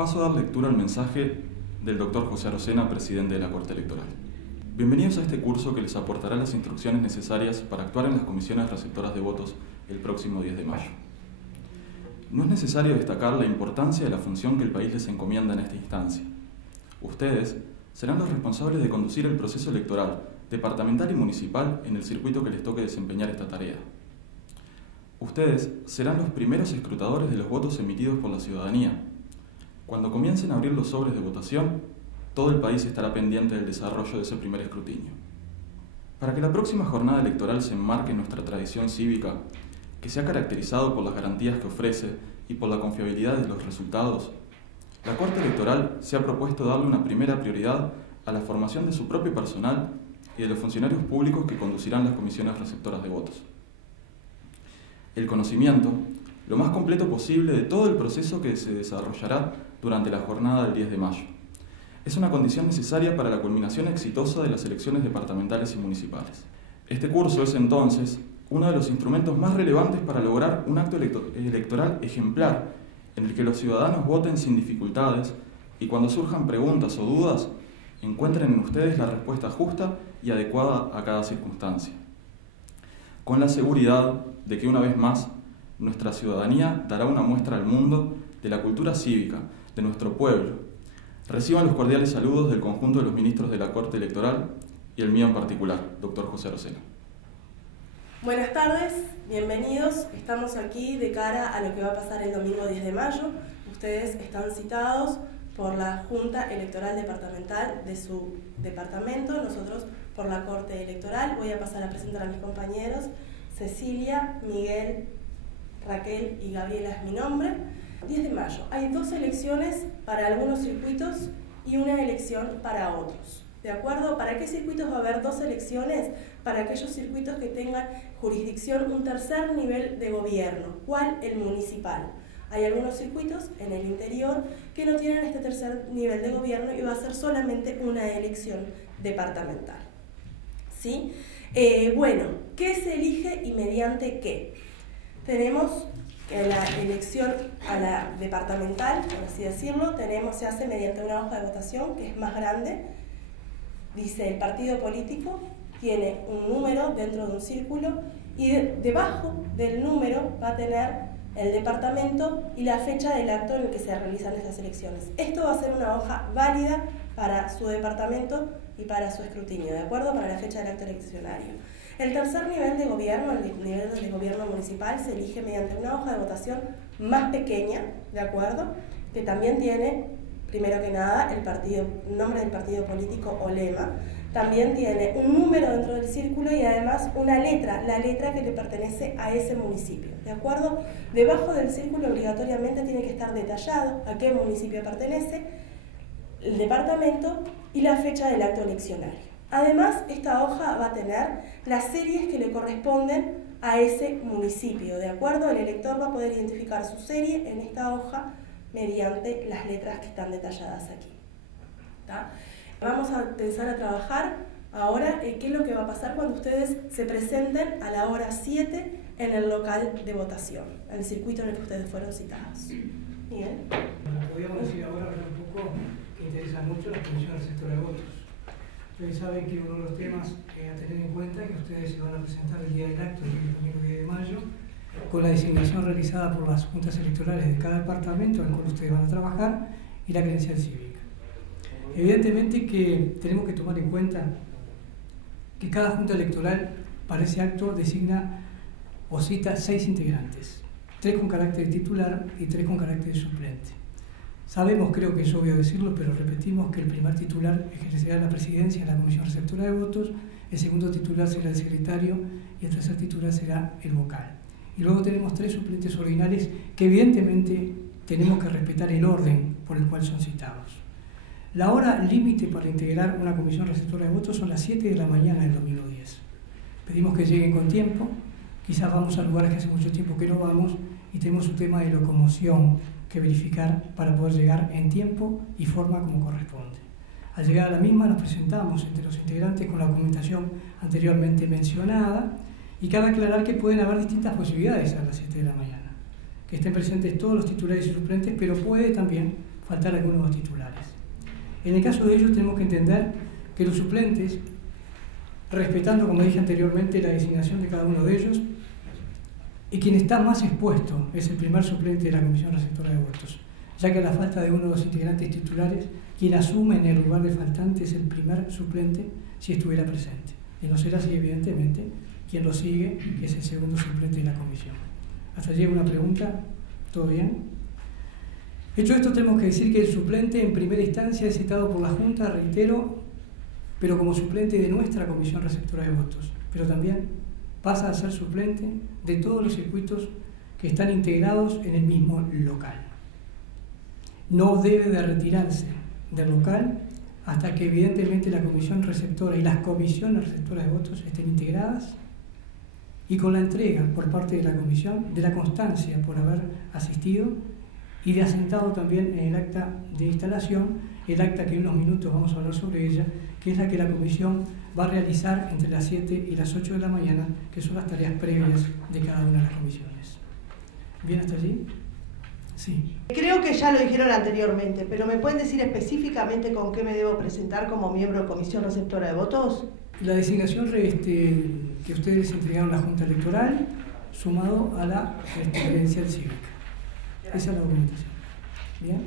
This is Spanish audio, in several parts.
Paso a dar lectura al mensaje del Dr. José Arocena, presidente de la Corte Electoral. Bienvenidos a este curso que les aportará las instrucciones necesarias para actuar en las comisiones receptoras de votos el próximo 10 de mayo. No es necesario destacar la importancia de la función que el país les encomienda en esta instancia. Ustedes serán los responsables de conducir el proceso electoral, departamental y municipal, en el circuito que les toque desempeñar esta tarea. Ustedes serán los primeros escrutadores de los votos emitidos por la ciudadanía. Cuando comiencen a abrir los sobres de votación, todo el país estará pendiente del desarrollo de ese primer escrutinio. Para que la próxima jornada electoral se enmarque en nuestra tradición cívica, que se ha caracterizado por las garantías que ofrece y por la confiabilidad de los resultados, la Corte Electoral se ha propuesto darle una primera prioridad a la formación de su propio personal y de los funcionarios públicos que conducirán las comisiones receptoras de votos. El conocimiento, lo más completo posible, de todo el proceso que se desarrollará durante la jornada del 10 de mayo. Es una condición necesaria para la culminación exitosa de las elecciones departamentales y municipales. Este curso es entonces uno de los instrumentos más relevantes para lograr un acto electoral ejemplar en el que los ciudadanos voten sin dificultades y cuando surjan preguntas o dudas, encuentren en ustedes la respuesta justa y adecuada a cada circunstancia, con la seguridad de que una vez más nuestra ciudadanía dará una muestra al mundo de la cultura cívica de nuestro pueblo. Reciban los cordiales saludos del conjunto de los ministros de la Corte Electoral y el mío en particular, doctor José Arocena. Buenas tardes, bienvenidos. Estamos aquí de cara a lo que va a pasar el domingo 10 de mayo. Ustedes están citados por la Junta Electoral Departamental de su departamento, nosotros por la Corte Electoral. Voy a pasar a presentar a mis compañeros. Cecilia, Miguel, Raquel y Gabriela es mi nombre. 10 de mayo. Hay dos elecciones para algunos circuitos y una elección para otros. ¿De acuerdo? ¿Para qué circuitos va a haber dos elecciones? Para aquellos circuitos que tengan jurisdicción, un tercer nivel de gobierno. ¿Cuál? El municipal. Hay algunos circuitos en el interior que no tienen este tercer nivel de gobierno y va a ser solamente una elección departamental. ¿Sí? Bueno, ¿qué se elige y mediante qué? Tenemos la elección a la departamental, por así decirlo, se hace mediante una hoja de votación que es más grande. Dice, el partido político tiene un número dentro de un círculo y debajo del número va a tener el departamento y la fecha del acto en el que se realizan estas elecciones. Esto va a ser una hoja válida para su departamento y para su escrutinio, ¿de acuerdo? Para la fecha del acto eleccionario. El tercer nivel de gobierno, el nivel de gobierno municipal, se elige mediante una hoja de votación más pequeña, ¿de acuerdo? Que también tiene, primero que nada, el nombre del partido político o lema. También tiene un número dentro del círculo y además una letra, la letra que le pertenece a ese municipio, ¿de acuerdo? Debajo del círculo obligatoriamente tiene que estar detallado a qué municipio pertenece, el departamento y la fecha del acto eleccionario. Además, esta hoja va a tener las series que le corresponden a ese municipio, ¿de acuerdo? El elector va a poder identificar su serie en esta hoja mediante las letras que están detalladas aquí. ¿Tá? Vamos a empezar a trabajar ahora qué es lo que va a pasar cuando ustedes se presenten a la hora 7 en el local de votación, en el circuito en el que ustedes fueron citados. Miguel. Podríamos decir ahora un poco que interesa mucho la Comisión Receptora de Votos. Ustedes saben que uno de los temas a tener en cuenta es que ustedes se van a presentar el día del acto, el domingo 10 de mayo, con la designación realizada por las juntas electorales de cada departamento en el cual ustedes van a trabajar y la credencial cívica. Evidentemente que tenemos que tomar en cuenta que cada junta electoral para ese acto designa o cita 6 integrantes, 3 con carácter titular y 3 con carácter suplente. Sabemos, creo que es obvio decirlo, pero repetimos que el primer titular ejercerá la presidencia de la Comisión Receptora de Votos, el segundo titular será el secretario y el tercer titular será el vocal. Y luego tenemos 3 suplentes ordinarios que evidentemente tenemos que respetar el orden por el cual son citados. La hora límite para integrar una comisión receptora de votos son las 7 de la mañana del domingo 10. Pedimos que lleguen con tiempo, quizás vamos a lugares que hace mucho tiempo que no vamos y tenemos un tema de locomoción que verificar para poder llegar en tiempo y forma como corresponde. Al llegar a la misma nos presentamos entre los integrantes con la documentación anteriormente mencionada y cabe aclarar que pueden haber distintas posibilidades a las 7 de la mañana. Que estén presentes todos los titulares y suplentes, pero puede también faltar algunos de los titulares. En el caso de ellos tenemos que entender que los suplentes, respetando, como dije anteriormente, la designación de cada uno de ellos, y quien está más expuesto es el primer suplente de la Comisión Receptora de Votos, ya que a la falta de uno de los integrantes titulares, quien asume en el lugar del faltante es el primer suplente si estuviera presente. Y no será así, evidentemente, quien lo sigue, que es el segundo suplente de la comisión. ¿Hasta allí una pregunta? ¿Todo bien? Hecho esto, tenemos que decir que el suplente en primera instancia es citado por la Junta, reitero, pero como suplente de nuestra Comisión Receptora de Votos, pero también pasa a ser suplente de todos los circuitos que están integrados en el mismo local. No debe de retirarse del local hasta que evidentemente la comisión receptora y las comisiones receptoras de votos estén integradas y con la entrega por parte de la comisión de la constancia por haber asistido y de asentado también en el acta de instalación, el acta que en unos minutos vamos a hablar sobre ella, que es la que la comisión va a realizar entre las 7 y las 8 de la mañana, que son las tareas previas de cada una de las comisiones. ¿Bien hasta allí? Sí. Creo que ya lo dijeron anteriormente, pero ¿me pueden decir específicamente con qué me debo presentar como miembro de Comisión Receptora de Votos? La designación que ustedes entregaron a la Junta Electoral, sumado a la credencial cívica. Esa es la documentación. ¿Bien?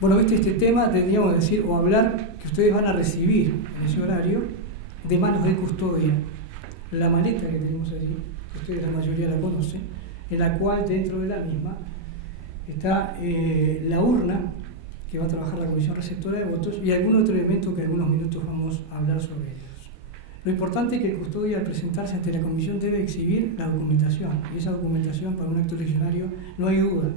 Bueno, viste, este tema tendríamos que decir o hablar que ustedes van a recibir en ese horario de manos de custodia la maleta que tenemos allí, que ustedes la mayoría la conocen, en la cual dentro de la misma está la urna que va a trabajar la Comisión Receptora de Votos y algún otro elemento que en algunos minutos vamos a hablar sobre ellos. Lo importante es que el custodio al presentarse ante la comisión debe exhibir la documentación, y esa documentación para un acto eleccionario no hay duda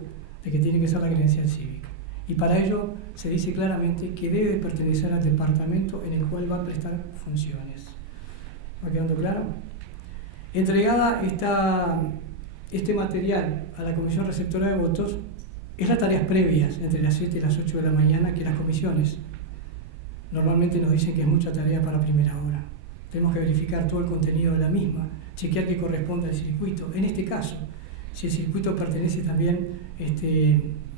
de que tiene que ser la credencial cívica. Y para ello se dice claramente que debe pertenecer al departamento en el cual va a prestar funciones. ¿Va quedando claro? Entregada este material a la Comisión Receptora de Votos, es las tareas previas entre las 7 y las 8 de la mañana que las comisiones normalmente nos dicen que es mucha tarea para primera hora. Tenemos que verificar todo el contenido de la misma, chequear que corresponda al circuito. En este caso, si el circuito pertenece también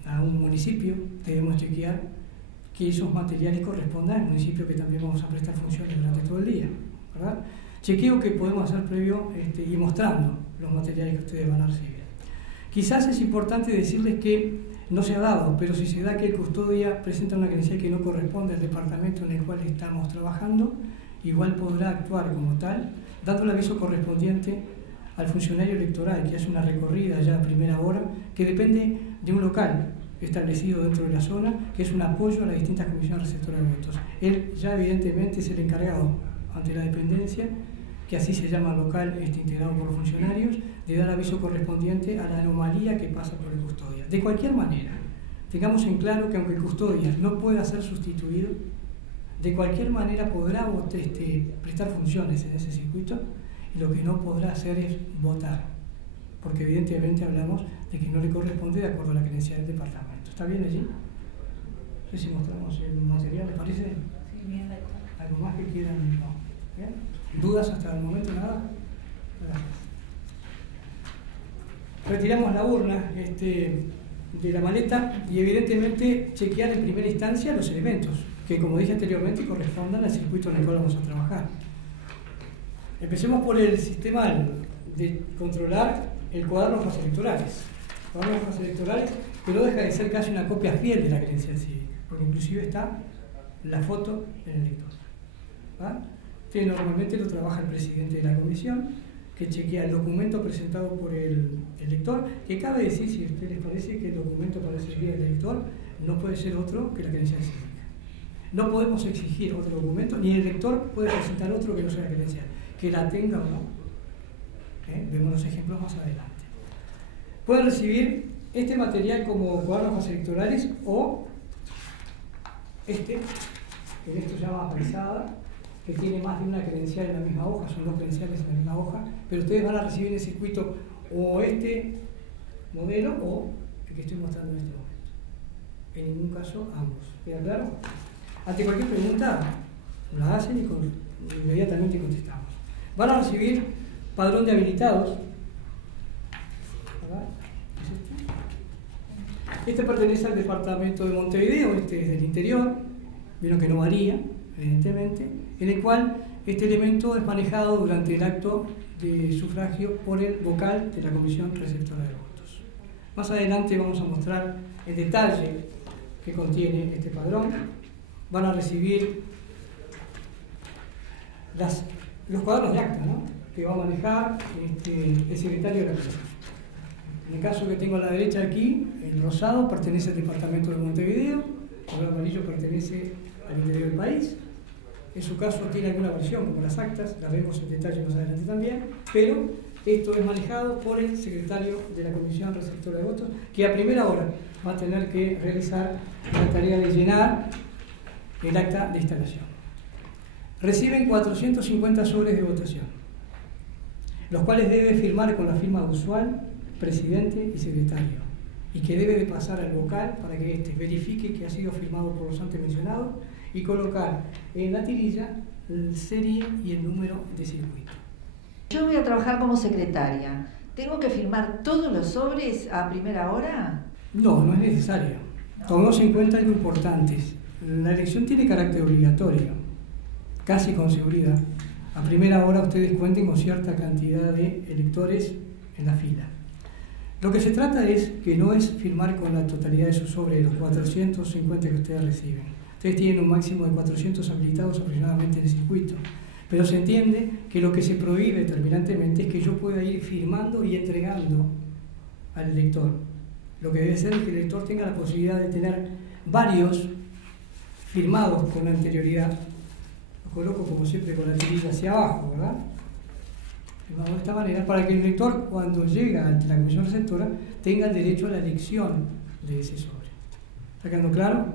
a un municipio, debemos chequear que esos materiales correspondan al municipio que también vamos a prestar funciones durante todo el día, ¿verdad? Chequeo que podemos hacer previo y mostrando los materiales que ustedes van a recibir. Quizás es importante decirles que no se ha dado, pero si se da que el custodia presenta una credencial que no corresponde al departamento en el cual estamos trabajando, igual podrá actuar como tal, dando el aviso correspondiente al funcionario electoral que hace una recorrida ya a primera hora, que depende de un local establecido dentro de la zona, que es un apoyo a las distintas comisiones receptoras de votos. Él ya evidentemente es el encargado ante la dependencia, que así se llama local integrado por los funcionarios, de dar aviso correspondiente a la anomalía que pasa por el custodia. De cualquier manera, tengamos en claro que aunque el custodia no pueda ser sustituido, de cualquier manera podrá prestar funciones en ese circuito, y lo que no podrá hacer es votar, porque evidentemente hablamos de que no le corresponde de acuerdo a la credencial del departamento. ¿Está bien allí? No sé si mostramos el material, ¿les parece? Sí, bien. ¿Algo más que quieran? No. ¿Bien? ¿Dudas hasta el momento? ¿Nada? Gracias. Retiramos la urna de la maleta y evidentemente chequear en primera instancia los elementos que, como dije anteriormente, correspondan al circuito en el cual vamos a trabajar. Empecemos por el sistema de controlar el cuaderno de hojas electorales. Cuaderno de hojas electorales que no deja de ser casi una copia fiel de la credencial cívica, porque inclusive está la foto del elector. ¿Va? Que normalmente lo trabaja el presidente de la comisión, que chequea el documento presentado por el elector, que cabe decir, si a ustedes les parece, que el documento para servir al elector no puede ser otro que la credencial cívica. No podemos exigir otro documento, ni el elector puede presentar otro que no sea la credencial, que la tenga o no. Vemos los ejemplos más adelante. Pueden recibir este material como cuadernos más electorales o que en esto se llama apalizada, que tiene más de una credencial en la misma hoja, son dos credenciales en la misma hoja, pero ustedes van a recibir en el circuito o este modelo o el que estoy mostrando en este momento. En ningún caso ambos. ¿Queda claro? Ante cualquier pregunta, la hacen y inmediatamente contestamos. Van a recibir padrón de habilitados. ¿Verdad? ¿Es este? Este pertenece al departamento de Montevideo, este es del interior, vieron que no varía, evidentemente, en el cual este elemento es manejado durante el acto de sufragio por el vocal de la comisión receptora de votos. Más adelante vamos a mostrar el detalle que contiene este padrón. Van a recibir los cuadernos de acta, ¿no?, que va a manejar el secretario de la comisión. En el caso que tengo a la derecha aquí, el rosado pertenece al departamento de Montevideo, el amarillo pertenece al interior del país. En su caso tiene alguna versión, como las actas, las vemos en detalle más adelante también, pero esto es manejado por el secretario de la comisión receptora de votos, que a primera hora va a tener que realizar la tarea de llenar el acta de instalación. Reciben 450 sobres de votación, los cuales debe firmar con la firma usual, presidente y secretario, y que debe de pasar al vocal para que éste verifique que ha sido firmado por los antes mencionados y colocar en la tirilla el serie y el número de circuito. Yo voy a trabajar como secretaria. ¿Tengo que firmar todos los sobres a primera hora? No, no es necesario. Tomemos en cuenta algo importante. La elección tiene carácter obligatorio, casi con seguridad. A primera hora ustedes cuenten con cierta cantidad de electores en la fila. Lo que se trata es que no es firmar con la totalidad de sus sobres, de los 450 que ustedes reciben. Ustedes tienen un máximo de 400 habilitados aproximadamente en el circuito, pero se entiende que lo que se prohíbe terminantemente es que yo pueda ir firmando y entregando al elector. Lo que debe ser es que el elector tenga la posibilidad de tener varios firmados con anterioridad. Los coloco como siempre con la tirilla hacia abajo, ¿verdad? Firmado de esta manera para que el elector, cuando llega ante la comisión receptora, tenga el derecho a la elección de ese sobre. ¿Está quedando claro?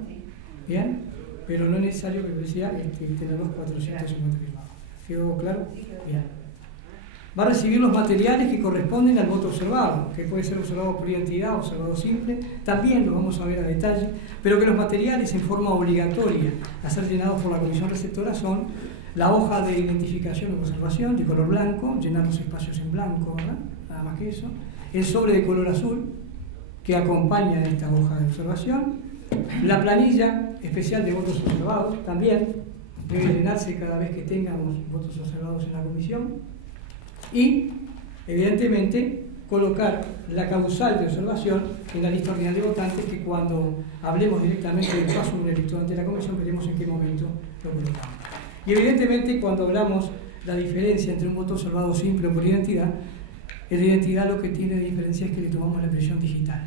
¿Bien? Pero no es necesario que decía tener los 450 firmados. ¿Quedó claro? Bien. Va a recibir los materiales que corresponden al voto observado, que puede ser observado por identidad, observado simple, también lo vamos a ver a detalle, pero que los materiales en forma obligatoria a ser llenados por la comisión receptora son la hoja de identificación o observación de color blanco, llenar los espacios en blanco, ¿verdad? Nada más que eso, el sobre de color azul que acompaña a esta hoja de observación, la planilla especial de votos observados también debe llenarse cada vez que tengamos votos observados en la comisión y, evidentemente, colocar la causal de observación en la lista ordinaria de votantes, que cuando hablemos directamente del paso de un elector ante la comisión veremos en qué momento lo colocamos. Y evidentemente cuando hablamos la diferencia entre un voto observado simple o por identidad, en la identidad lo que tiene de diferencia es que le tomamos la impresión digital.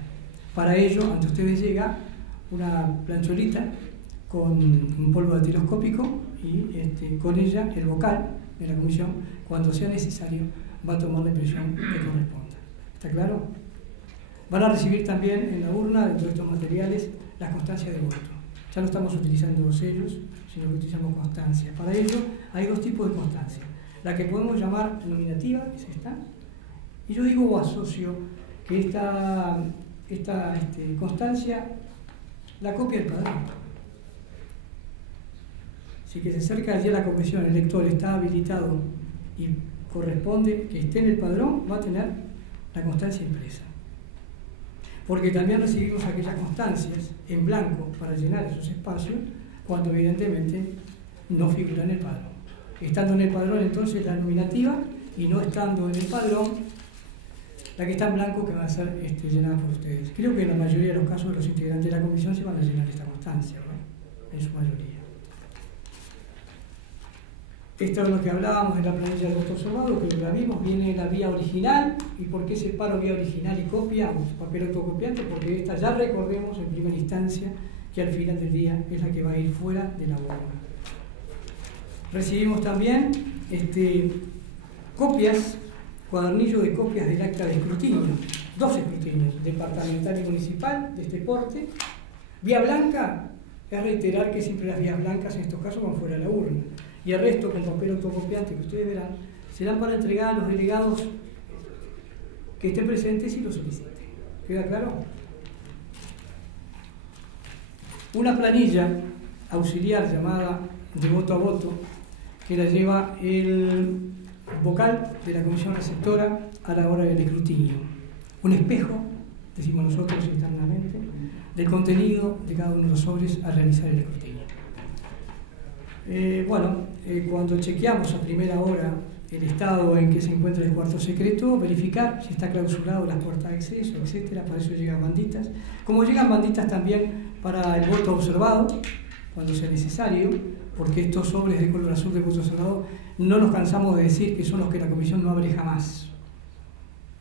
Para ello, ante ustedes llega una plancholita con un polvo datiloscópico y con ella el vocal de la comisión, cuando sea necesario, va a tomar la impresión que corresponda. ¿Está claro? Van a recibir también en la urna, dentro de estos materiales, las constancias de voto. Ya no estamos utilizando los sellos, sino que utilizamos constancias. Para ello hay dos tipos de constancia. La que podemos llamar nominativa, que es esta, y yo digo o asocio que esta constancia la copia del padrón. Si que se acerca allí a la comisión, el elector está habilitado y corresponde que esté en el padrón, va a tener la constancia impresa. Porque también recibimos aquellas constancias en blanco para llenar esos espacios cuando evidentemente no figura en el padrón. Estando en el padrón entonces la nominativa y no estando en el padrón la que está en blanco que va a ser llenada por ustedes. Creo que en la mayoría de los casos los integrantes de la comisión se van a llenar esta constancia, ¿no? En su mayoría. Esto es lo que hablábamos en la planilla del voto observado, que la vimos, viene la vía original. ¿Y por qué separo vía original y copia? Papel autocopiante, porque esta ya recordemos en primera instancia que al final del día es la que va a ir fuera de la urna. Recibimos también copias, cuadernillo de copias del acta de escrutinio, 2 escrutinios, departamental y municipal, de este porte. Vía blanca, es reiterar que siempre las vías blancas en estos casos van fuera de la urna. Y el resto con papel autocopiante que ustedes verán, serán para entregar a los delegados que estén presentes y lo soliciten. ¿Queda claro? Una planilla auxiliar llamada de voto a voto, que la lleva el vocal de la comisión receptora a la hora del escrutinio. Un espejo, decimos nosotros internamente, del contenido de cada uno de los sobres a realizar el escrutinio. Cuando chequeamos a primera hora el estado en que se encuentra el cuarto secreto, verificar si está clausurado las puertas de acceso, etcétera. Para eso llegan banditas. Como llegan banditas también para el voto observado, cuando sea necesario, porque estos sobres de color azul de voto observado no nos cansamos de decir que son los que la comisión no abre jamás.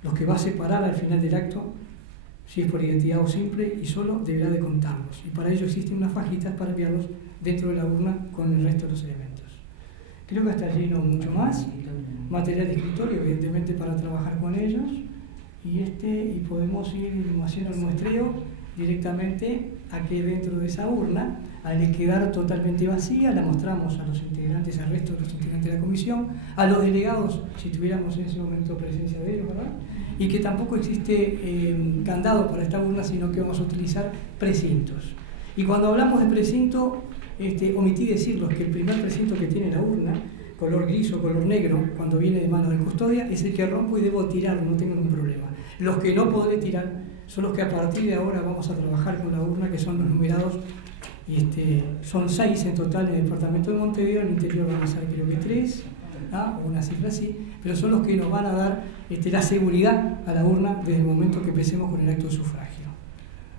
Los que va a separar al final del acto, si es por identidad o simple, y solo deberá de contarlos. Y para ello existen unas fajitas para enviarlos dentro de la urna con el resto de los elementos. Creo que hasta allí no mucho más. Material de escritorio, evidentemente, para trabajar con ellos. Y podemos ir haciendo el muestreo directamente a que dentro de esa urna, al quedar totalmente vacía, la mostramos a los integrantes, al resto de los integrantes de la comisión, a los delegados, si tuviéramos en ese momento presencia de ellos, ¿verdad? Y que tampoco existe candado para esta urna, sino que vamos a utilizar precintos. Y cuando hablamos de precinto, omití decirles que el primer precinto que tiene la urna, color gris o color negro, cuando viene de manos de custodia, es el que rompo y debo tirar, no tengo ningún problema. Los que no podré tirar son los que a partir de ahora vamos a trabajar con la urna, que son los numerados, son 6 en total en el departamento de Montevideo, en el interior van a ser creo que 3, o una cifra así, pero son los que nos van a dar la seguridad a la urna desde el momento que empecemos con el acto de sufragio.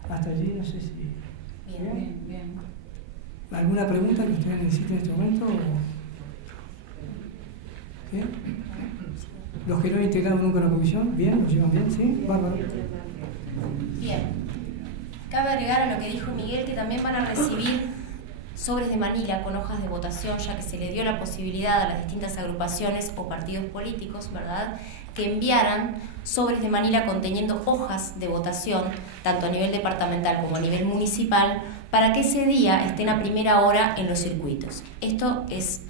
Hasta allí no sé si... Bien. ¿Alguna pregunta que ustedes necesiten en este momento? ¿Bien? ¿Los que no han integrado nunca en la comisión? ¿Bien? ¿Los llevan bien? ¿Sí? Bárbaro. Bien. Cabe agregar a lo que dijo Miguel que también van a recibir sobres de manila con hojas de votación, ya que se le dio la posibilidad a las distintas agrupaciones o partidos políticos, ¿verdad?, que enviaran sobres de manila conteniendo hojas de votación, tanto a nivel departamental como a nivel municipal, para que ese día estén a primera hora en los circuitos. Esto es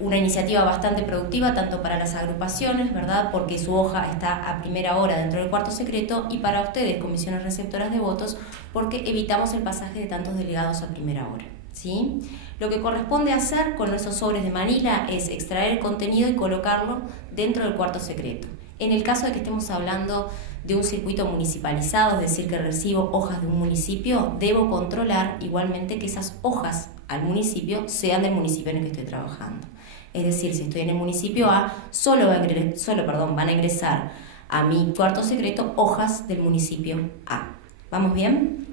una iniciativa bastante productiva tanto para las agrupaciones, ¿verdad?, porque su hoja está a primera hora dentro del cuarto secreto, y para ustedes, comisiones receptoras de votos, porque evitamos el pasaje de tantos delegados a primera hora, ¿sí? Lo que corresponde hacer con esos sobres de manila es extraer el contenido y colocarlo dentro del cuarto secreto. En el caso de que estemos hablando de un circuito municipalizado, es decir, que recibo hojas de un municipio, debo controlar igualmente que esas hojas al municipio sean del municipio en el que estoy trabajando. Es decir, si estoy en el municipio A, solo van a ingresar a mi cuarto secreto hojas del municipio A. ¿Vamos bien?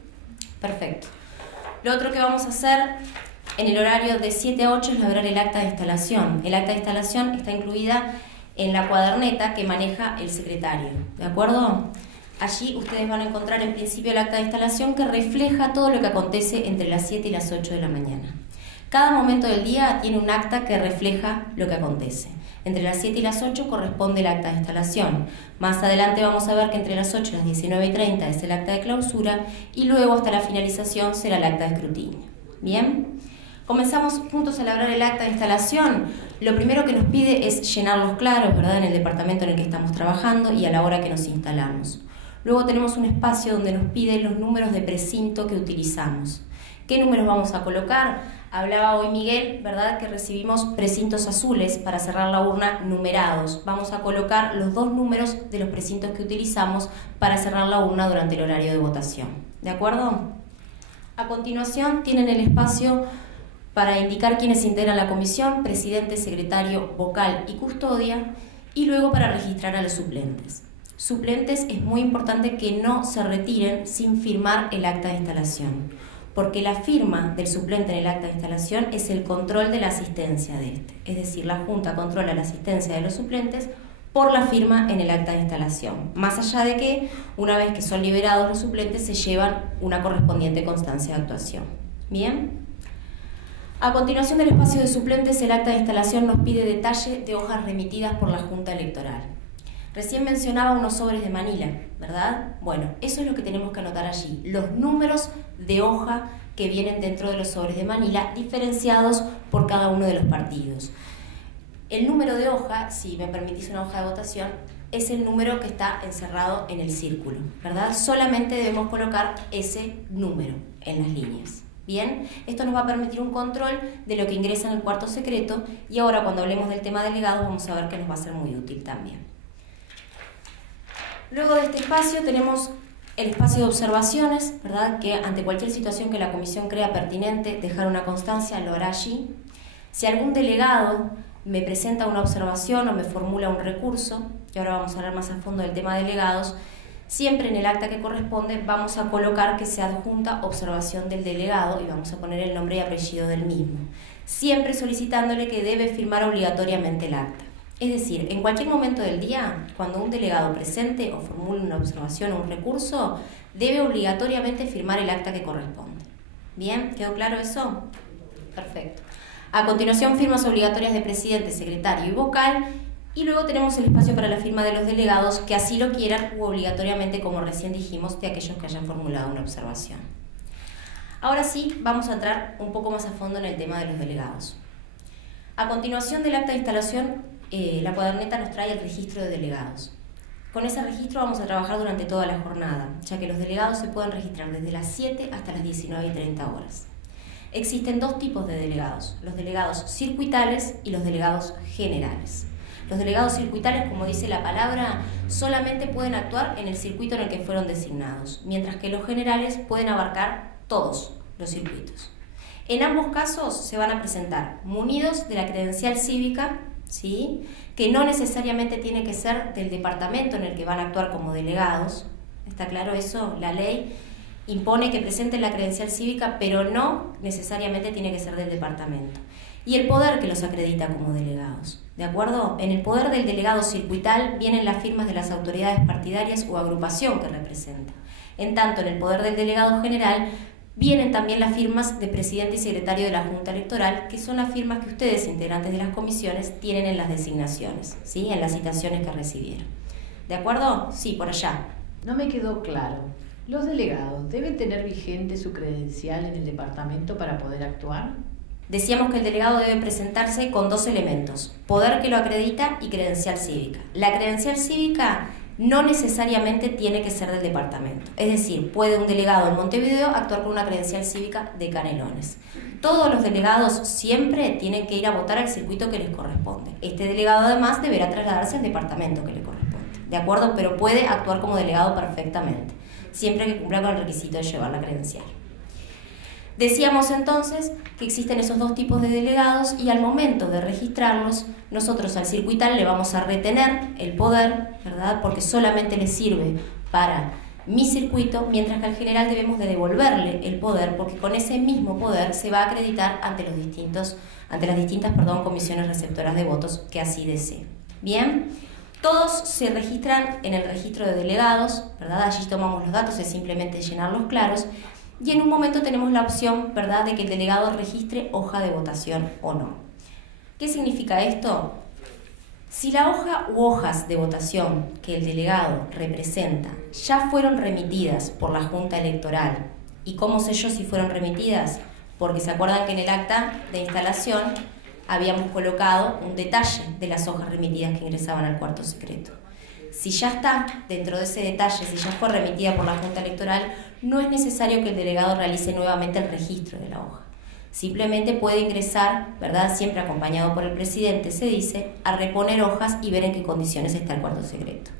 Perfecto. Lo otro que vamos a hacer en el horario de 7 a 8 es elaborar el acta de instalación. El acta de instalación está incluida en la cuaderneta que maneja el secretario, ¿de acuerdo? Allí ustedes van a encontrar en principio el acta de instalación que refleja todo lo que acontece entre las 7 y las 8 de la mañana. Cada momento del día tiene un acta que refleja lo que acontece. Entre las 7 y las 8 corresponde el acta de instalación. Más adelante vamos a ver que entre las 8 y las 19:30 es el acta de clausura, y luego hasta la finalización será el acta de escrutinio. ¿Bien? Comenzamos juntos a elaborar el acta de instalación. Lo primero que nos pide es llenar los claros, ¿verdad?, en el departamento en el que estamos trabajando y a la hora que nos instalamos. Luego tenemos un espacio donde nos pide los números de precinto que utilizamos. ¿Qué números vamos a colocar? Hablaba hoy Miguel, ¿verdad?, que recibimos precintos azules para cerrar la urna numerados. Vamos a colocar los 2 números de los precintos que utilizamos para cerrar la urna durante el horario de votación. ¿De acuerdo? A continuación tienen el espacio para indicar quiénes integran la comisión, presidente, secretario, vocal y custodia, y luego para registrar a los suplentes. Suplentes, es muy importante que no se retiren sin firmar el acta de instalación, porque la firma del suplente en el acta de instalación es el control de la asistencia de este. Es decir, la Junta controla la asistencia de los suplentes por la firma en el acta de instalación, más allá de que, una vez que son liberados los suplentes, se llevan una correspondiente constancia de actuación. ¿Bien? A continuación del espacio de suplentes, el acta de instalación nos pide detalle de hojas remitidas por la Junta Electoral. Recién mencionaba unos sobres de manila, ¿verdad? Bueno, eso es lo que tenemos que anotar allí, los números de hoja que vienen dentro de los sobres de manila, diferenciados por cada uno de los partidos. El número de hoja, si me permitís una hoja de votación, es el número que está encerrado en el círculo, ¿verdad? Solamente debemos colocar ese número en las líneas. Bien, esto nos va a permitir un control de lo que ingresa en el cuarto secreto, y ahora cuando hablemos del tema delegados vamos a ver que nos va a ser muy útil también. Luego de este espacio tenemos el espacio de observaciones, ¿verdad? Que ante cualquier situación que la comisión crea pertinente, dejar una constancia, lo hará allí. Si algún delegado me presenta una observación o me formula un recurso, y ahora vamos a hablar más a fondo del tema de delegados, siempre en el acta que corresponde vamos a colocar que se adjunta observación del delegado y vamos a poner el nombre y apellido del mismo, siempre solicitándole que debe firmar obligatoriamente el acta. Es decir, en cualquier momento del día, cuando un delegado presente o formule una observación o un recurso, debe obligatoriamente firmar el acta que corresponde. ¿Bien? ¿Quedó claro eso? Perfecto. A continuación, firmas obligatorias de presidente, secretario y vocal, y luego tenemos el espacio para la firma de los delegados que así lo quieran u obligatoriamente, como recién dijimos, de aquellos que hayan formulado una observación. Ahora sí, vamos a entrar un poco más a fondo en el tema de los delegados. A continuación del acta de instalación, la cuaderneta nos trae el registro de delegados. Con ese registro vamos a trabajar durante toda la jornada, ya que los delegados se pueden registrar desde las 7 hasta las 19:30 horas. Existen dos tipos de delegados, los delegados circuitales y los delegados generales. Los delegados circuitales, como dice la palabra, solamente pueden actuar en el circuito en el que fueron designados, mientras que los generales pueden abarcar todos los circuitos. En ambos casos se van a presentar munidos de la credencial cívica, ¿sí? Que no necesariamente tiene que ser del departamento en el que van a actuar como delegados. ¿Está claro eso? La ley impone que presenten la credencial cívica, pero no necesariamente tiene que ser del departamento. Y el poder que los acredita como delegados. ¿De acuerdo? En el poder del delegado circuital vienen las firmas de las autoridades partidarias o agrupación que representa. En tanto, en el poder del delegado general vienen también las firmas de presidente y secretario de la Junta Electoral, que son las firmas que ustedes, integrantes de las comisiones, tienen en las designaciones, ¿sí? En las citaciones que recibieron. ¿De acuerdo? Sí, por allá. No me quedó claro. ¿Los delegados deben tener vigente su credencial en el departamento para poder actuar? Decíamos que el delegado debe presentarse con dos elementos, poder que lo acredita y credencial cívica. La credencial cívica no necesariamente tiene que ser del departamento. Es decir, puede un delegado en Montevideo actuar con una credencial cívica de Canelones. Todos los delegados siempre tienen que ir a votar al circuito que les corresponde. Este delegado además deberá trasladarse al departamento que le corresponde. ¿De acuerdo? Pero puede actuar como delegado perfectamente, siempre que cumpla con el requisito de llevar la credencial. Decíamos entonces que existen esos dos tipos de delegados y al momento de registrarlos, nosotros al circuital le vamos a retener el poder, ¿verdad? Porque solamente le sirve para mi circuito, mientras que al general debemos de devolverle el poder, porque con ese mismo poder se va a acreditar ante las distintas comisiones receptoras de votos que así deseen. Bien, todos se registran en el registro de delegados, ¿verdad? Allí tomamos los datos, es simplemente llenarlos claros. Y en un momento tenemos la opción, ¿verdad?, de que el delegado registre hoja de votación o no. ¿Qué significa esto? Si la hoja u hojas de votación que el delegado representa ya fueron remitidas por la Junta Electoral, ¿y cómo sé yo si fueron remitidas? Porque se acuerdan que en el acta de instalación habíamos colocado un detalle de las hojas remitidas que ingresaban al cuarto secreto. Si ya está dentro de ese detalle, si ya fue remitida por la Junta Electoral, no es necesario que el delegado realice nuevamente el registro de la hoja. Simplemente puede ingresar, ¿verdad?, siempre acompañado por el presidente, se dice, a reponer hojas y ver en qué condiciones está el cuarto secreto.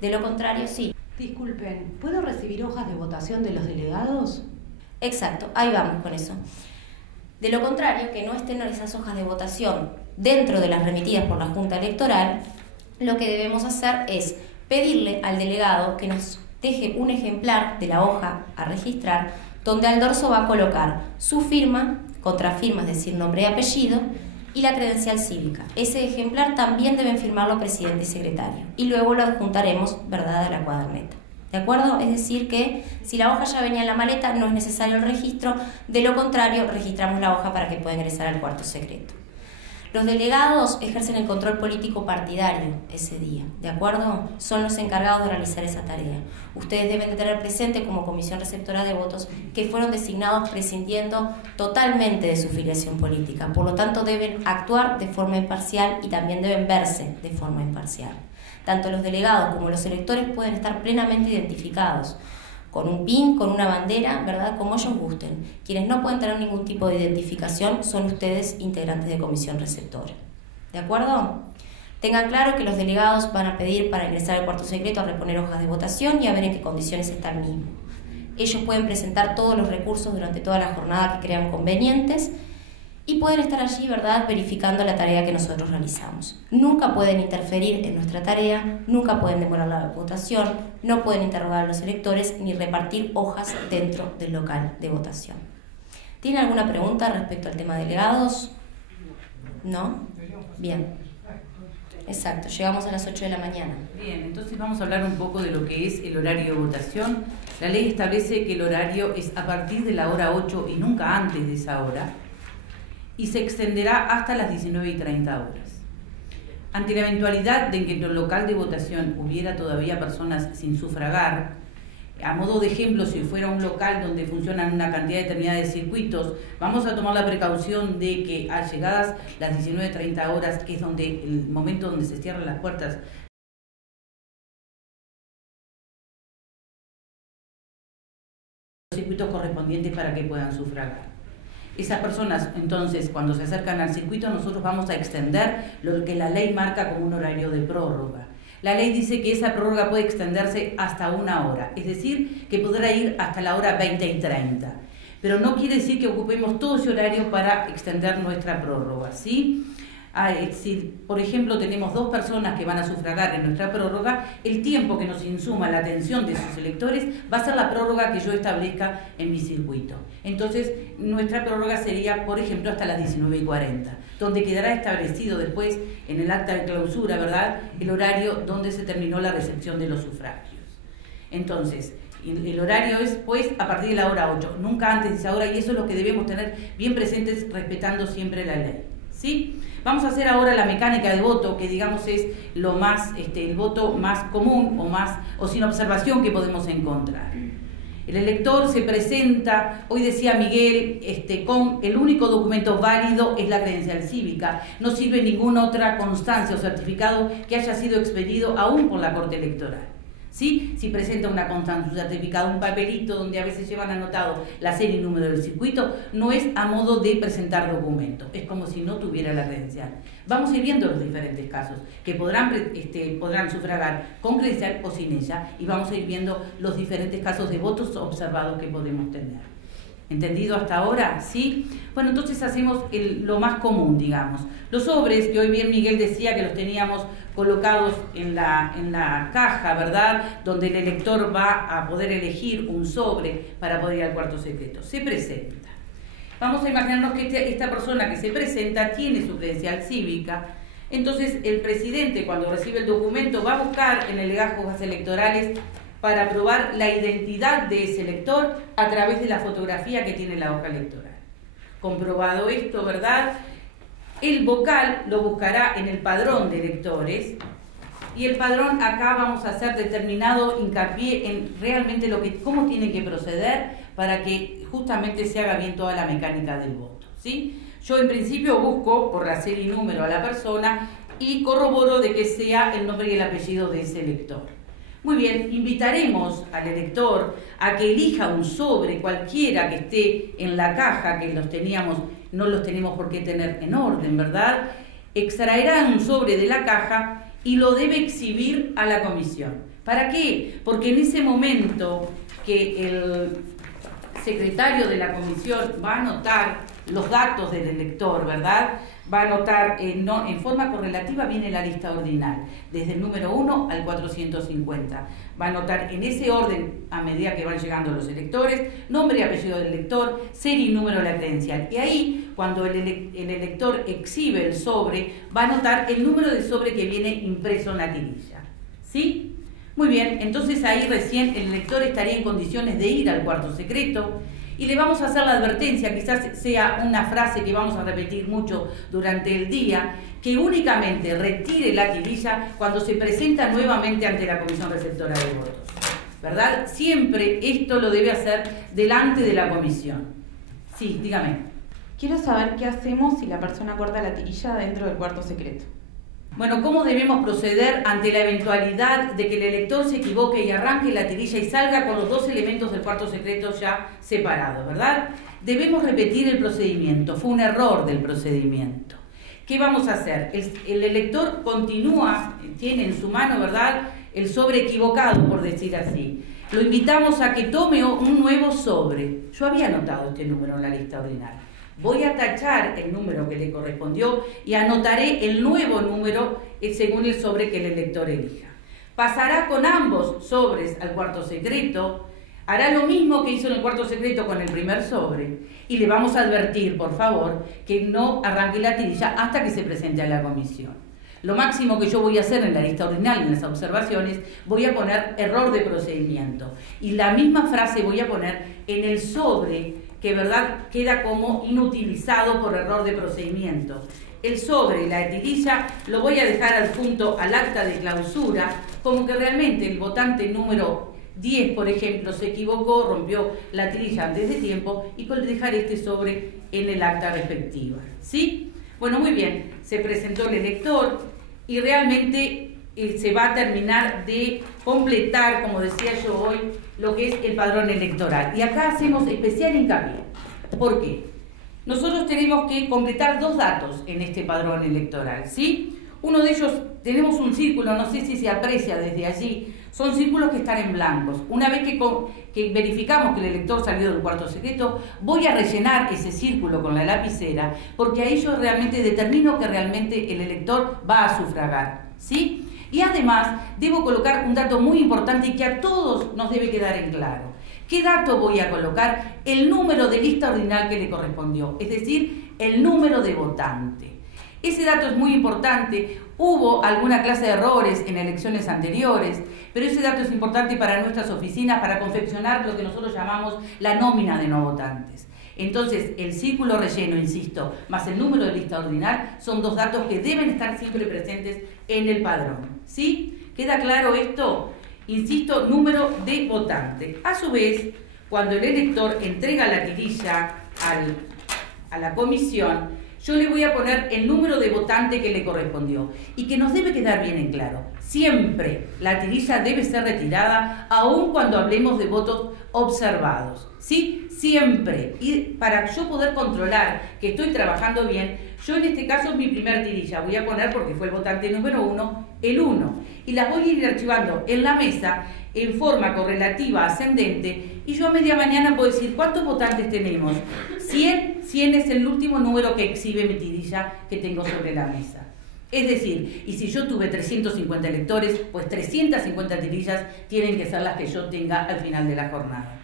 De lo contrario, sí. Disculpen, ¿puedo recibir hojas de votación de los delegados? Exacto, ahí vamos con eso. De lo contrario, que no estén esas hojas de votación dentro de las remitidas por la Junta Electoral, lo que debemos hacer es pedirle al delegado que nos deje un ejemplar de la hoja a registrar, donde al dorso va a colocar su firma, contrafirma, es decir, nombre y apellido, y la credencial cívica. Ese ejemplar también deben firmarlo presidente y secretario, y luego lo adjuntaremos, ¿verdad?, a la cuaderneta. ¿De acuerdo? Es decir que si la hoja ya venía en la maleta, no es necesario el registro, de lo contrario, registramos la hoja para que pueda ingresar al cuarto secreto. Los delegados ejercen el control político partidario ese día, ¿de acuerdo? Son los encargados de realizar esa tarea. Ustedes deben de tener presente como comisión receptora de votos que fueron designados prescindiendo totalmente de su filiación política. Por lo tanto, deben actuar de forma imparcial y también deben verse de forma imparcial. Tanto los delegados como los electores pueden estar plenamente identificados con un PIN, con una bandera, ¿verdad?, como ellos gusten. Quienes no pueden tener ningún tipo de identificación son ustedes, integrantes de comisión receptora. ¿De acuerdo? Tengan claro que los delegados van a pedir para ingresar al cuarto secreto a reponer hojas de votación y a ver en qué condiciones está el mismo. Ellos pueden presentar todos los recursos durante toda la jornada que crean convenientes y pueden estar allí, ¿verdad?, verificando la tarea que nosotros realizamos. Nunca pueden interferir en nuestra tarea, nunca pueden demorar la votación, no pueden interrogar a los electores ni repartir hojas dentro del local de votación. ¿Tienen alguna pregunta respecto al tema de delegados? ¿No? Bien. Exacto, llegamos a las 8 de la mañana. Bien, entonces vamos a hablar un poco de lo que es el horario de votación. La ley establece que el horario es a partir de la hora 8 y nunca antes de esa hora, y se extenderá hasta las 19:30 horas. Ante la eventualidad de que en el local de votación hubiera todavía personas sin sufragar, a modo de ejemplo, si fuera un local donde funcionan una cantidad determinada de circuitos, vamos a tomar la precaución de que a llegadas las 19:30 horas, que es donde el momento donde se cierran las puertas, los circuitos correspondientes para que puedan sufragar. Esas personas, entonces, cuando se acercan al circuito, nosotros vamos a extender lo que la ley marca como un horario de prórroga. La ley dice que esa prórroga puede extenderse hasta 1 hora, es decir, que podrá ir hasta la hora 20:30. Pero no quiere decir que ocupemos todo ese horario para extender nuestra prórroga, ¿sí? Si, por ejemplo, tenemos 2 personas que van a sufragar en nuestra prórroga, el tiempo que nos insuma la atención de sus electores va a ser la prórroga que yo establezca en mi circuito. Entonces, nuestra prórroga sería, por ejemplo, hasta las 19:40, donde quedará establecido después en el acta de clausura, ¿verdad?, el horario donde se terminó la recepción de los sufragios. Entonces, el horario es, pues, a partir de la hora 8, nunca antes de esa hora, y eso es lo que debemos tener bien presentes, respetando siempre la ley, ¿sí? Vamos a hacer ahora la mecánica de voto, que digamos es lo más, el voto más común o sin observación que podemos encontrar. El elector se presenta, hoy decía Miguel, con el único documento válido es la credencial cívica. No sirve ninguna otra constancia o certificado que haya sido expedido aún por la Corte Electoral. ¿Sí? Si presenta una constancia, un certificado, un papelito donde a veces llevan anotado la serie y número del circuito, no es a modo de presentar documento, es como si no tuviera la credencial. Vamos a ir viendo los diferentes casos que podrán sufragar con credencial o sin ella, y vamos a ir viendo los diferentes casos de votos observados que podemos tener. ¿Entendido hasta ahora? ¿Sí? Bueno, entonces hacemos lo más común, digamos. Los sobres, que hoy bien Miguel decía que los teníamos colocados en la caja, ¿verdad?, donde el elector va a poder elegir un sobre para poder ir al cuarto secreto. Se presenta. Vamos a imaginarnos que esta persona que se presenta tiene su credencial cívica. Entonces el presidente, cuando recibe el documento, va a buscar en el legajo de hojas electorales para probar la identidad de ese elector a través de la fotografía que tiene la hoja electoral. Comprobado esto, ¿verdad?, el vocal lo buscará en el padrón de electores, y el padrón, acá vamos a hacer determinado hincapié en realmente cómo tiene que proceder para que justamente se haga bien toda la mecánica del voto, ¿sí? Yo en principio busco por la serie y número a la persona y corroboro de que sea el nombre y el apellido de ese elector. Muy bien, invitaremos al elector a que elija un sobre cualquiera que esté en la caja, que no los tenemos por qué tener en orden, ¿verdad? Extraerá un sobre de la caja y lo debe exhibir a la comisión. ¿Para qué? Porque en ese momento que el secretario de la comisión va a anotar los datos del elector, ¿verdad?, va a anotar en forma correlativa, viene la lista ordinal, desde el número 1 al 450. Va a anotar en ese orden, a medida que van llegando los electores, nombre y apellido del elector, serie y número de la credencial. Y ahí, cuando el elector exhibe el sobre, va a anotar el número de sobre que viene impreso en la tirilla. ¿Sí? Muy bien, entonces ahí recién el elector estaría en condiciones de ir al cuarto secreto. Y le vamos a hacer la advertencia, quizás sea una frase que vamos a repetir mucho durante el día, que únicamente retire la tirilla cuando se presenta nuevamente ante la comisión receptora de votos, ¿verdad? Siempre esto lo debe hacer delante de la comisión. Sí, dígame. Quiero saber qué hacemos si la persona corta la tirilla dentro del cuarto secreto. Bueno, ¿cómo debemos proceder ante la eventualidad de que el elector se equivoque y arranque la tirilla y salga con los 2 elementos del cuarto secreto ya separados, ¿verdad? Debemos repetir el procedimiento. Fue un error del procedimiento. ¿Qué vamos a hacer? El elector continúa, tiene en su mano, ¿verdad?, el sobre equivocado, por decir así. Lo invitamos a que tome un nuevo sobre. Yo había anotado este número en la lista ordinaria. Voy a tachar el número que le correspondió y anotaré el nuevo número según el sobre que el elector elija. Pasará con ambos sobres al cuarto secreto. Hará lo mismo que hizo en el cuarto secreto con el primer sobre y le vamos a advertir, por favor, que no arranque la tirilla hasta que se presente a la comisión. Lo máximo que yo voy a hacer en la lista ordinaria, en las observaciones, voy a poner error de procedimiento. Y la misma frase voy a poner en el sobre que, ¿verdad?, queda como inutilizado por error de procedimiento. El sobre, la tirilla, lo voy a dejar adjunto al acta de clausura, como que realmente el votante número 10, por ejemplo, se equivocó, rompió la tirilla antes de tiempo y con dejar este sobre en el acta respectiva. ¿Sí? Bueno, muy bien, se presentó el elector y realmente se va a terminar de completar, como decía yo hoy, lo que es el padrón electoral. Y acá hacemos especial hincapié. ¿Por qué? Nosotros tenemos que completar 2 datos en este padrón electoral, ¿sí? Uno de ellos, tenemos un círculo, no sé si se aprecia desde allí, son círculos que están en blancos. Una vez que verificamos que el elector salió del cuarto secreto, voy a rellenar ese círculo con la lapicera, porque ahí yo realmente determino que realmente el elector va a sufragar, ¿sí? Y además, debo colocar un dato muy importante y que a todos nos debe quedar en claro. ¿Qué dato voy a colocar? El número de lista ordinal que le correspondió, es decir, el número de votante. Ese dato es muy importante. Hubo alguna clase de errores en elecciones anteriores, pero ese dato es importante para nuestras oficinas para confeccionar lo que nosotros llamamos la nómina de no votantes. Entonces, el círculo relleno, insisto, más el número de lista ordinal son 2 datos que deben estar siempre presentes en el padrón. ¿Sí? ¿Queda claro esto? Insisto, número de votante. A su vez, cuando el elector entrega la tirilla a la comisión, yo le voy a poner el número de votante que le correspondió y que nos debe quedar bien en claro. Siempre la tirilla debe ser retirada, aun cuando hablemos de votos observados. ¿Sí? Siempre. Y para yo poder controlar que estoy trabajando bien, yo en este caso mi primer tirilla voy a poner, porque fue el votante número 1, el 1. Y las voy a ir archivando en la mesa en forma correlativa ascendente y yo a media mañana puedo decir ¿cuántos votantes tenemos? 100, 100 es el último número que exhibe mi tirilla que tengo sobre la mesa. Es decir, y si yo tuve 350 electores, pues 350 tirillas tienen que ser las que yo tenga al final de la jornada.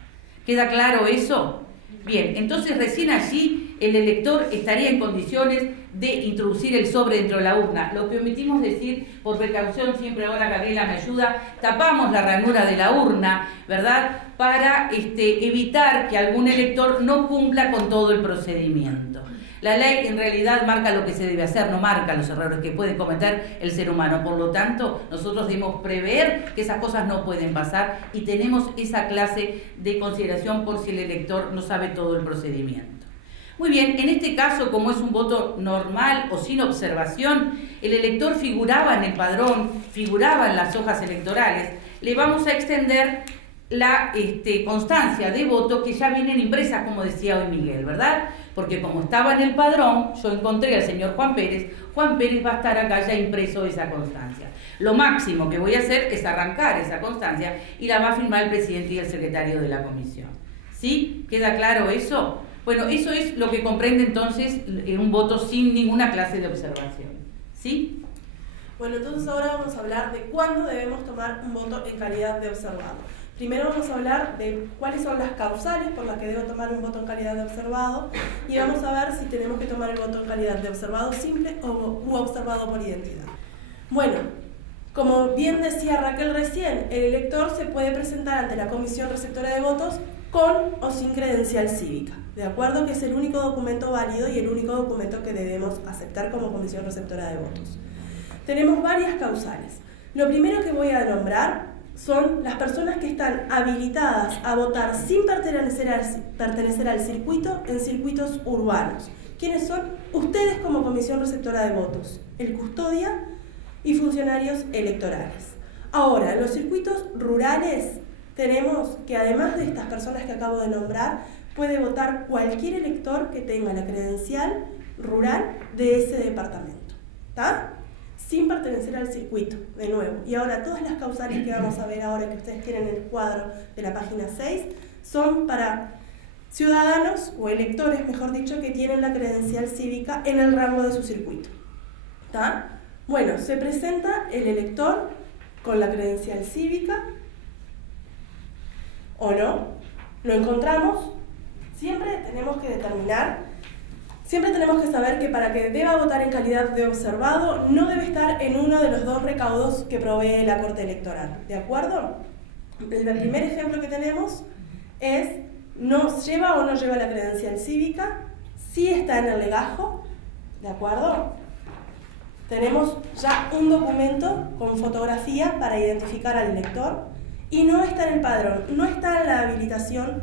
¿Queda claro eso? Bien, entonces recién allí el elector estaría en condiciones de introducir el sobre dentro de la urna. Lo que omitimos decir, por precaución, siempre ahora Gabriela me ayuda, tapamos la ranura de la urna, ¿verdad?, para evitar que algún elector no cumpla con todo el procedimiento. La ley en realidad marca lo que se debe hacer, no marca los errores que puede cometer el ser humano. Por lo tanto, nosotros debemos prever que esas cosas no pueden pasar y tenemos esa clase de consideración por si el elector no sabe todo el procedimiento. Muy bien, en este caso, como es un voto normal o sin observación, el elector figuraba en el padrón, figuraba en las hojas electorales, le vamos a extender la constancia de voto que ya vienen impresas, como decía hoy Miguel, ¿verdad? Porque como estaba en el padrón, yo encontré al señor Juan Pérez va a estar acá ya impreso esa constancia. Lo máximo que voy a hacer es arrancar esa constancia y la va a firmar el presidente y el secretario de la comisión. ¿Sí? ¿Queda claro eso? Bueno, eso es lo que comprende entonces un voto sin ninguna clase de observación. ¿Sí? Bueno, entonces ahora vamos a hablar de cuándo debemos tomar un voto en calidad de observado. Primero vamos a hablar de cuáles son las causales por las que debo tomar un voto en calidad de observado y vamos a ver si tenemos que tomar el voto en calidad de observado simple u observado por identidad. Bueno, como bien decía Raquel recién, el elector se puede presentar ante la comisión receptora de votos con o sin credencial cívica, ¿de acuerdo? Que es el único documento válido y el único documento que debemos aceptar como comisión receptora de votos. Tenemos varias causales. Lo primero que voy a nombrar son las personas que están habilitadas a votar sin pertenecer al circuito en circuitos urbanos. ¿Quiénes son? Ustedes como comisión receptora de votos, el custodia y funcionarios electorales. Ahora, en los circuitos rurales tenemos que además de estas personas que acabo de nombrar, puede votar cualquier elector que tenga la credencial rural de ese departamento, ¿está? Sin pertenecer al circuito, de nuevo. Y ahora todas las causales que vamos a ver ahora que ustedes tienen en el cuadro de la página 6 son para ciudadanos o electores, mejor dicho, que tienen la credencial cívica en el rango de su circuito, ¿está? Bueno, se presenta el elector con la credencial cívica o no, lo encontramos. Siempre tenemos que determinar, siempre tenemos que saber que para que deba votar en calidad de observado no debe estar en uno de los dos recaudos que provee la Corte Electoral, ¿de acuerdo? El primer ejemplo que tenemos es: no lleva o no lleva la credencial cívica, sí está en el legajo, ¿de acuerdo? Tenemos ya un documento con fotografía para identificar al elector y no está en el padrón, no está en la habilitación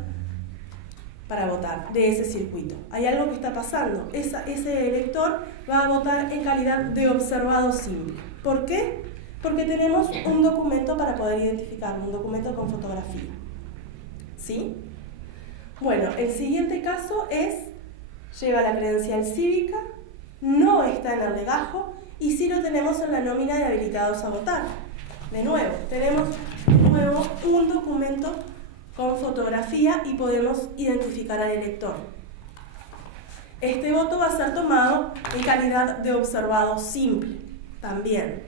para votar de ese circuito. Hay algo que está pasando. Ese elector va a votar en calidad de observado simple. ¿Por qué? Porque tenemos un documento para poder identificarlo, un documento con fotografía. ¿Sí? Bueno, el siguiente caso es: lleva la credencial cívica, no está en el legajo y sí lo tenemos en la nómina de habilitados a votar. De nuevo, tenemos un documento con fotografía y podemos identificar al elector. Este voto va a ser tomado en calidad de observado simple también.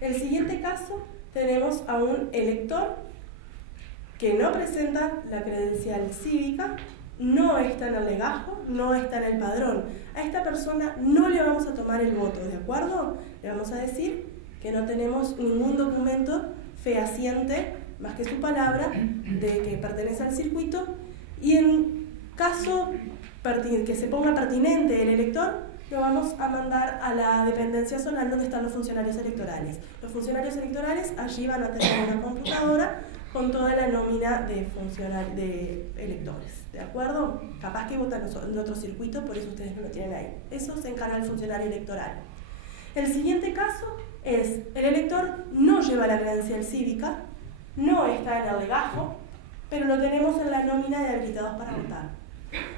El siguiente caso, tenemos a un elector que no presenta la credencial cívica, no está en el legajo, no está en el padrón. A esta persona no le vamos a tomar el voto, ¿de acuerdo? Le vamos a decir que no tenemos ningún documento fehaciente más que su palabra de que pertenece al circuito, y en caso que se ponga pertinente el elector, lo vamos a mandar a la dependencia zonal donde están los funcionarios electorales. Los funcionarios electorales allí van a tener una computadora con toda la nómina de electores, ¿de acuerdo? Capaz que votan en otro circuito, por eso ustedes no lo tienen ahí. Eso se encarga el funcionario electoral. El siguiente caso es: el elector no lleva la credencial cívica, no está en el legajo, pero lo tenemos en la nómina de habilitados para votar.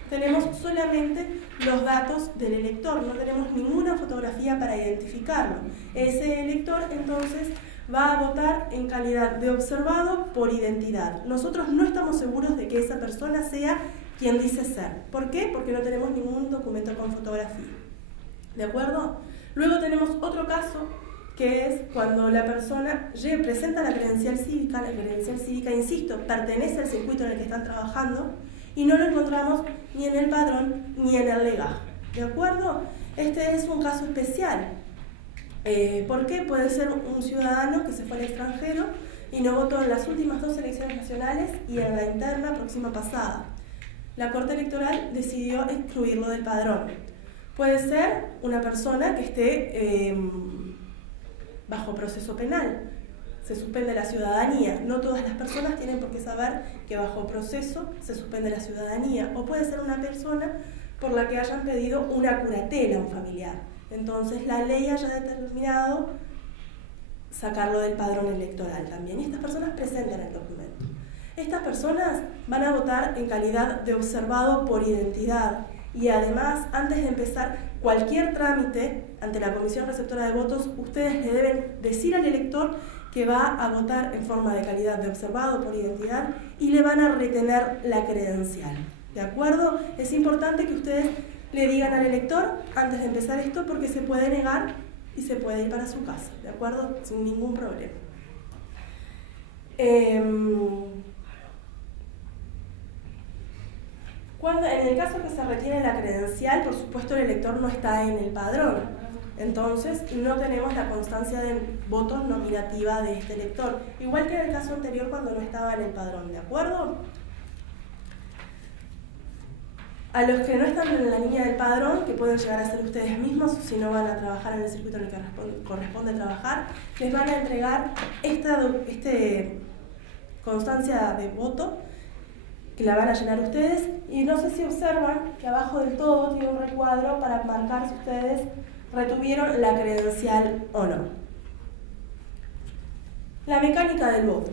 Tenemos solamente los datos del elector, no tenemos ninguna fotografía para identificarlo. Ese elector entonces va a votar en calidad de observado por identidad. Nosotros no estamos seguros de que esa persona sea quien dice ser. ¿Por qué? Porque no tenemos ningún documento con fotografía. ¿De acuerdo? Luego tenemos otro caso, que es cuando la persona presenta la credencial cívica, insisto, pertenece al circuito en el que están trabajando y no lo encontramos ni en el padrón ni en el legajo. ¿De acuerdo? Este es un caso especial. ¿Por qué? Puede ser un ciudadano que se fue al extranjero y no votó en las últimas 2 elecciones nacionales y en la interna próxima pasada. La Corte Electoral decidió excluirlo del padrón. Puede ser una persona que esté bajo proceso penal. Se suspende la ciudadanía. No todas las personas tienen por qué saber que bajo proceso se suspende la ciudadanía. O puede ser una persona por la que hayan pedido una curatela a un familiar. Entonces la ley haya determinado sacarlo del padrón electoral también. Y estas personas presentan el documento. Estas personas van a votar en calidad de observado por identidad. Y además, antes de empezar cualquier trámite ante la Comisión Receptora de Votos, ustedes le deben decir al elector que va a votar en forma de calidad de observado por identidad y le van a retener la credencial. ¿De acuerdo? Es importante que ustedes le digan al elector antes de empezar esto, porque se puede negar y se puede ir para su casa, ¿de acuerdo? Sin ningún problema. En el caso que se retiene la credencial, por supuesto el elector no está en el padrón, entonces no tenemos la constancia de votos nominativa de este elector, igual que en el caso anterior cuando no estaba en el padrón, ¿de acuerdo? A los que no están en la línea del padrón, que pueden llegar a ser ustedes mismos si no van a trabajar en el circuito en el que corresponde trabajar, les van a entregar esta constancia de voto, que la van a llenar ustedes, y no sé si observan que abajo del todo tiene un recuadro para marcar si ustedes retuvieron la credencial o no. La mecánica del voto.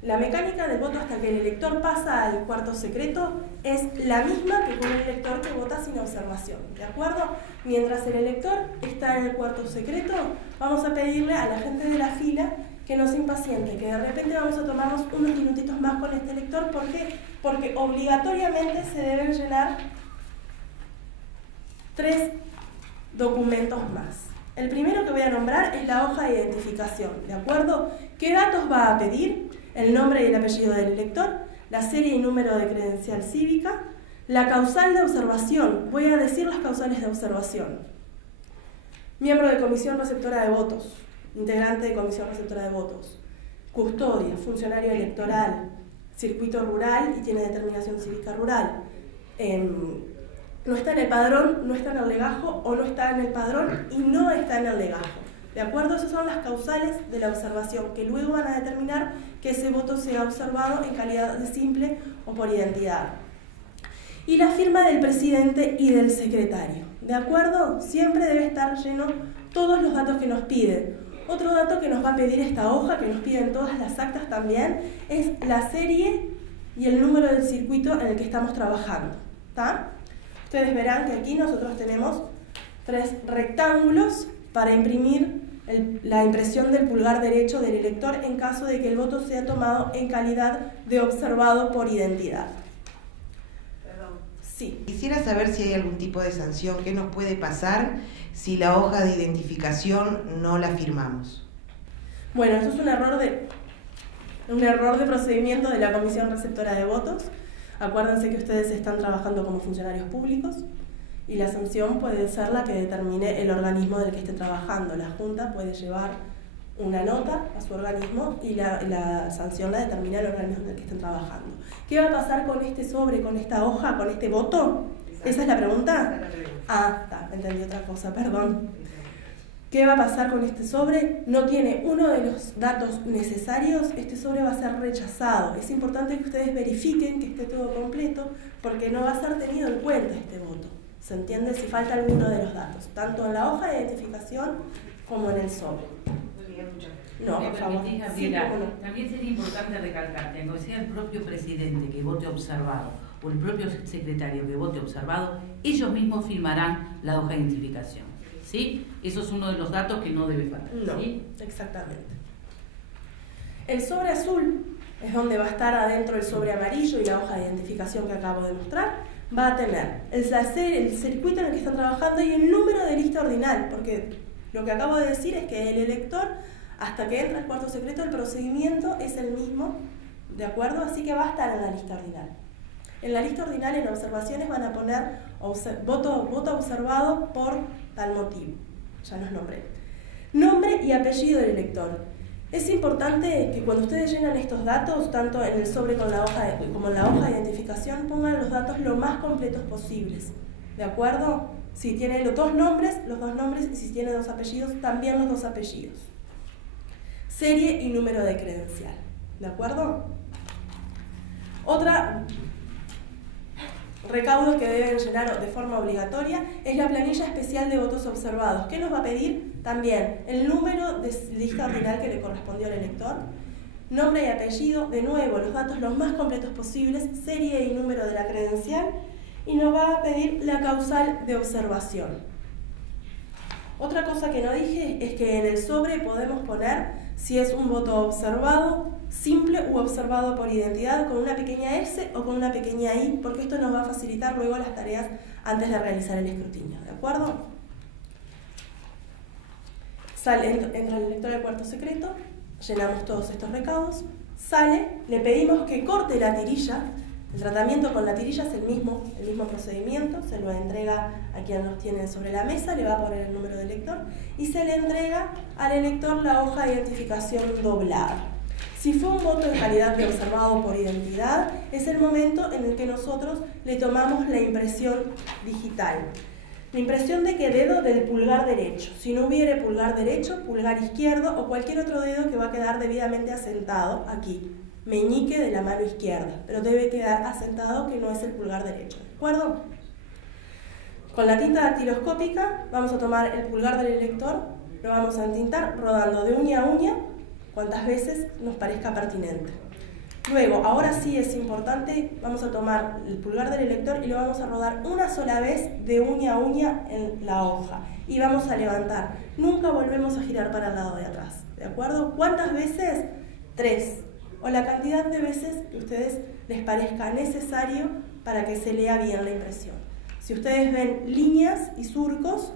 La mecánica del voto hasta que el elector pasa al cuarto secreto es la misma que con un elector que vota sin observación, ¿de acuerdo? Mientras el elector está en el cuarto secreto, vamos a pedirle a la gente de la fila que no se impaciente, que de repente vamos a tomarnos unos minutitos más con este elector. ¿Por qué? Porque obligatoriamente se deben llenar 3 documentos más. El primero que voy a nombrar es la hoja de identificación, ¿de acuerdo? ¿Qué datos va a pedir? El nombre y el apellido del elector, la serie y número de credencial cívica, la causal de observación. Voy a decir las causales de observación. Miembro de comisión receptora de votos, integrante de comisión receptora de votos, custodia, funcionario electoral, circuito rural y tiene determinación cívica rural. No está en el padrón, no está en el legajo, o no está en el padrón y no está en el legajo. ¿De acuerdo? Esas son las causales de la observación, que luego van a determinar que ese voto sea observado en calidad de simple o por identidad. Y la firma del presidente y del secretario. ¿De acuerdo? Siempre debe estar lleno todos los datos que nos piden. Otro dato que nos va a pedir esta hoja, que nos piden todas las actas también, es la serie y el número del circuito en el que estamos trabajando. ¿Está? Ustedes verán que aquí nosotros tenemos 3 rectángulos para imprimir la impresión del pulgar derecho del elector en caso de que el voto sea tomado en calidad de observado por identidad. Perdón. Sí. Quisiera saber si hay algún tipo de sanción. ¿Qué nos puede pasar si la hoja de identificación no la firmamos? Bueno, esto es un error de procedimiento de la comisión receptora de votos. Acuérdense que ustedes están trabajando como funcionarios públicos y la sanción puede ser la que determine el organismo del que esté trabajando. La Junta puede llevar una nota a su organismo y la sanción la determina el organismo en el que estén trabajando. ¿Qué va a pasar con este sobre, con esta hoja, con este voto? ¿Esa es la pregunta? Ah, está, entendí otra cosa, perdón. ¿Qué va a pasar con este sobre? No tiene uno de los datos necesarios, este sobre va a ser rechazado. Es importante que ustedes verifiquen que esté todo completo porque no va a ser tenido en cuenta este voto. ¿Se entiende? Si falta alguno de los datos, tanto en la hoja de identificación como en el sobre. No, por favor. Sí, también sería importante recalcar que aunque sea el propio presidente que vote observado o el propio secretario que vote observado, ellos mismos firmarán la hoja de identificación. ¿Sí? Eso es uno de los datos que no debe faltar. No, ¿sí? Exactamente. El sobre azul es donde va a estar adentro el sobre amarillo y la hoja de identificación que acabo de mostrar. Va a tener el circuito en el que están trabajando y el número de lista ordinal, porque lo que acabo de decir es que el elector, hasta que entra el cuarto secreto, el procedimiento es el mismo, ¿de acuerdo? Así que va a estar en la lista ordinal. En la lista ordinal, en observaciones, van a poner voto observado por tal motivo. Ya los nombré. Nombre y apellido del elector. Es importante que cuando ustedes llenan estos datos, tanto en el sobre como en la hoja de identificación, pongan los datos lo más completos posibles. ¿De acuerdo? Si tiene los dos nombres, y si tiene 2 apellidos, también los 2 apellidos. Serie y número de credencial. ¿De acuerdo? Otra recaudo que deben llenar de forma obligatoria es la planilla especial de votos observados. ¿Qué nos va a pedir? También el número de lista ordinal que le correspondió al elector, nombre y apellido, de nuevo los datos los más completos posibles, serie y número de la credencial, y nos va a pedir la causal de observación. Otra cosa que no dije es que en el sobre podemos poner si es un voto observado, simple u observado por identidad, con una pequeña S o con una pequeña I, porque esto nos va a facilitar luego las tareas antes de realizar el escrutinio, ¿de acuerdo? Entra el elector del cuarto secreto, llenamos todos estos recaudos, sale, le pedimos que corte la tirilla. El tratamiento con la tirilla es el mismo procedimiento, se lo entrega a quien nos tiene sobre la mesa, le va a poner el número del elector y se le entrega al elector la hoja de identificación doblada. Si fue un voto en calidad de observado por identidad, es el momento en el que nosotros le tomamos la impresión digital. La impresión de qué dedo del pulgar derecho. Si no hubiere pulgar derecho, pulgar izquierdo o cualquier otro dedo que va a quedar debidamente asentado aquí. Meñique de la mano izquierda, pero debe quedar asentado que no es el pulgar derecho, ¿de acuerdo? Con la tinta dactiloscópica vamos a tomar el pulgar del elector, lo vamos a entintar rodando de uña a uña cuantas veces nos parezca pertinente. Luego, ahora sí es importante, vamos a tomar el pulgar del elector y lo vamos a rodar una sola vez de uña a uña en la hoja. Y vamos a levantar. Nunca volvemos a girar para el lado de atrás. ¿De acuerdo? ¿Cuántas veces? 3. O la cantidad de veces que a ustedes les parezca necesario para que se lea bien la impresión. Si ustedes ven líneas y surcos,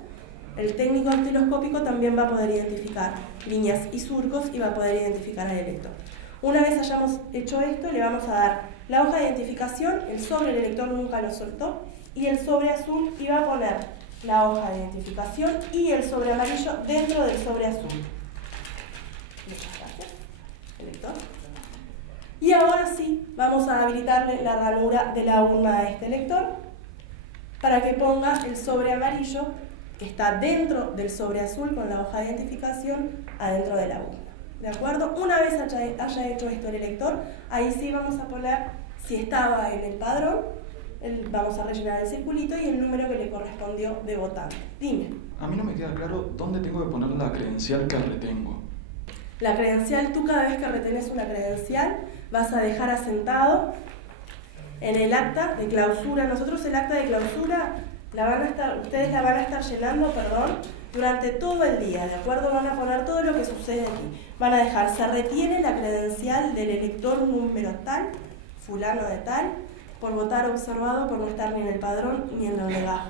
el técnico dactiloscópico también va a poder identificar líneas y surcos y va a poder identificar al elector. Una vez hayamos hecho esto, le vamos a dar la hoja de identificación, el sobre del elector nunca lo soltó, y el sobre azul, y va a poner la hoja de identificación y el sobre amarillo dentro del sobre azul. Muchas gracias, elector. Y ahora sí, vamos a habilitarle la ranura de la urna a este elector para que ponga el sobre amarillo que está dentro del sobre azul con la hoja de identificación adentro de la urna. ¿De acuerdo? Una vez haya hecho esto el elector, ahí sí vamos a poner, si estaba en el padrón, vamos a rellenar el circulito y el número que le correspondió de votante. Dime. A mí no me queda claro dónde tengo que poner la credencial que retengo. La credencial, tú cada vez que retenés una credencial, vas a dejar asentado en el acta de clausura. Nosotros el acta de clausura, ustedes la van a estar llenando, durante todo el día, ¿de acuerdo? Van a poner todo lo que sucede aquí. Van a dejar, se retiene la credencial del elector número tal, fulano de tal, por votar observado, por no estar ni en el padrón ni en el legajo.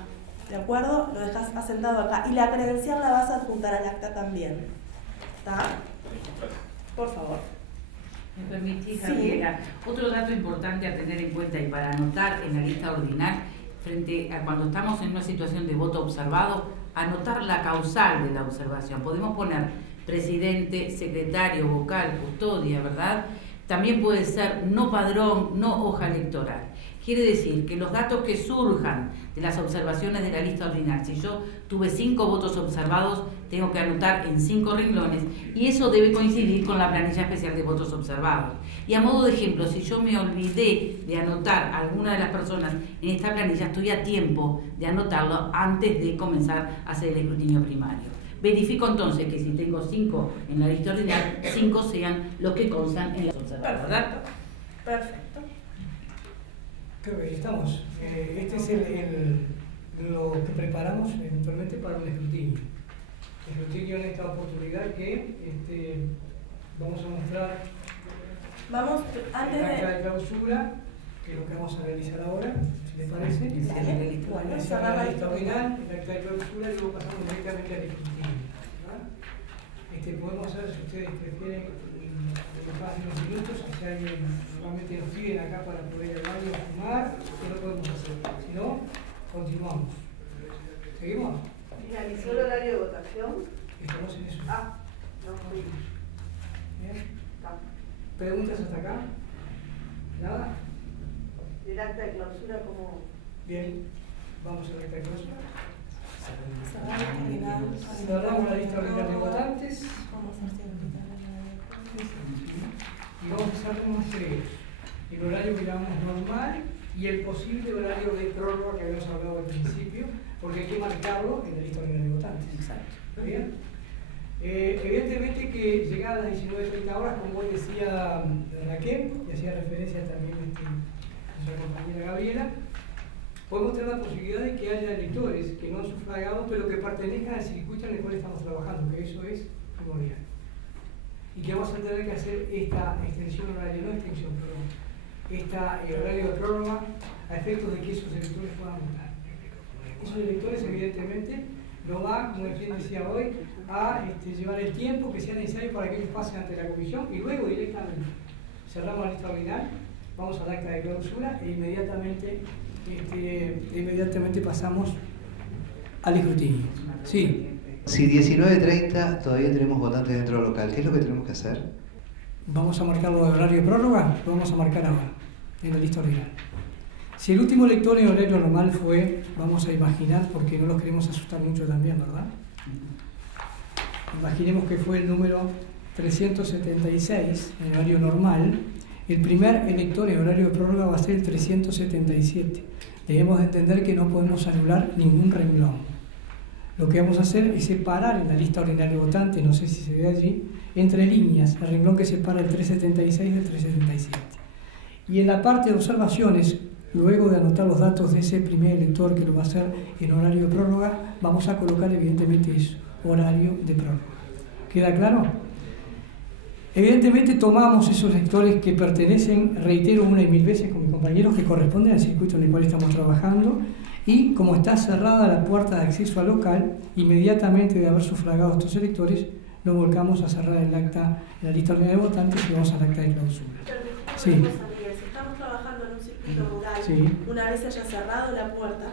¿De acuerdo? Lo dejas asentado acá. Y la credencial la vas a adjuntar al acta también. ¿Está? Por favor. ¿Me permitís, Gabriela? Sí. Otro dato importante a tener en cuenta y para anotar en la lista ordinal, frente a cuando estamos en una situación de voto observado, anotar la causal de la observación. Podemos poner presidente, secretario, vocal, custodia, ¿verdad? También puede ser no padrón, no hoja electoral. Quiere decir que los datos que surjan de las observaciones de la lista ordinal, si yo tuve 5 votos observados, tengo que anotar en 5 renglones y eso debe coincidir con la planilla especial de votos observados. Y a modo de ejemplo, si yo me olvidé de anotar a alguna de las personas en esta planilla, estoy a tiempo de anotarlo antes de comenzar a hacer el escrutinio primario. Verifico entonces que si tengo 5 en la lista ordinal, 5 sean los que constan en la observación, ¿verdad? Perfecto. Creo que ahí estamos. Este es lo que preparamos eventualmente para un escrutinio. El escrutinio en esta oportunidad que vamos a mostrar antes el acta de clausura, que es lo que vamos a realizar ahora, si les parece. Bueno, cerrar la lista ordinal, el acta de clausura y luego pasamos directamente al escrutinio. Podemos hacer, si ustedes prefieren, que pasen unos minutos, si alguien normalmente nos piden acá para poder hablar y fumar, que no podemos hacer. Si no, continuamos. ¿Seguimos? ¿Finalizó el horario de votación? Estamos en eso. No fuimos. Bien. ¿Preguntas hasta acá? ¿Nada? ¿El acta de clausura como? Bien. Vamos al acta de clausura. Cerramos la lista ordinaria de votantes. Y vamos a hacer unos tres. El horario que llamamos normal y el posible horario de prórroga que habíamos hablado al principio, porque hay que marcarlo en la lista ordinaria de votantes. Exacto. ¿Bien? Evidentemente que llegadas a las 19:30 horas, como hoy decía Raquel, y hacía referencia también nuestra compañera Gabriela, podemos tener la posibilidad de que haya electores que no han sufragado, pero que pertenezcan al circuito en el cual estamos trabajando, que eso es primordial. Y que vamos a tener que hacer esta extensión horaria, no extensión, perdón, horario de prórroga a efectos de que esos electores puedan votar. Esos electores, evidentemente, no van, como el quien decía hoy, a llevar el tiempo que sea necesario para que ellos pasen ante la comisión y luego directamente cerramos la lista ordinal, vamos al acta de clausura e inmediatamente pasamos al escrutinio. Sí. Si 19:30 todavía tenemos votantes dentro del local, ¿qué es lo que tenemos que hacer? Vamos a marcarlo de horario de prórroga, lo vamos a marcar ahora, en la lista ordinal. Si el último elector en horario normal fue, vamos a imaginar, porque no los queremos asustar mucho también, ¿verdad? Imaginemos que fue el número 376 en horario normal. El primer elector en horario de prórroga va a ser el 377. Debemos entender que no podemos anular ningún renglón. Lo que vamos a hacer es separar en la lista ordinaria de votantes, no sé si se ve allí, entre líneas, el renglón que separa el 376 del 377. Y en la parte de observaciones, luego de anotar los datos de ese primer elector que lo va a hacer en horario de prórroga, vamos a colocar evidentemente eso, horario de prórroga. ¿Queda claro? Evidentemente tomamos esos lectores que pertenecen, reitero una y mil veces con mis compañeros, que corresponden al circuito en el cual estamos trabajando, y como está cerrada la puerta de acceso al local, inmediatamente de haber sufragado estos electores, nos volcamos a cerrar el acta, la lista ordinaria de votantes y vamos al acta de clausura. Sí. Si estamos trabajando en un circuito rural, Sí. una vez se haya cerrado la puerta,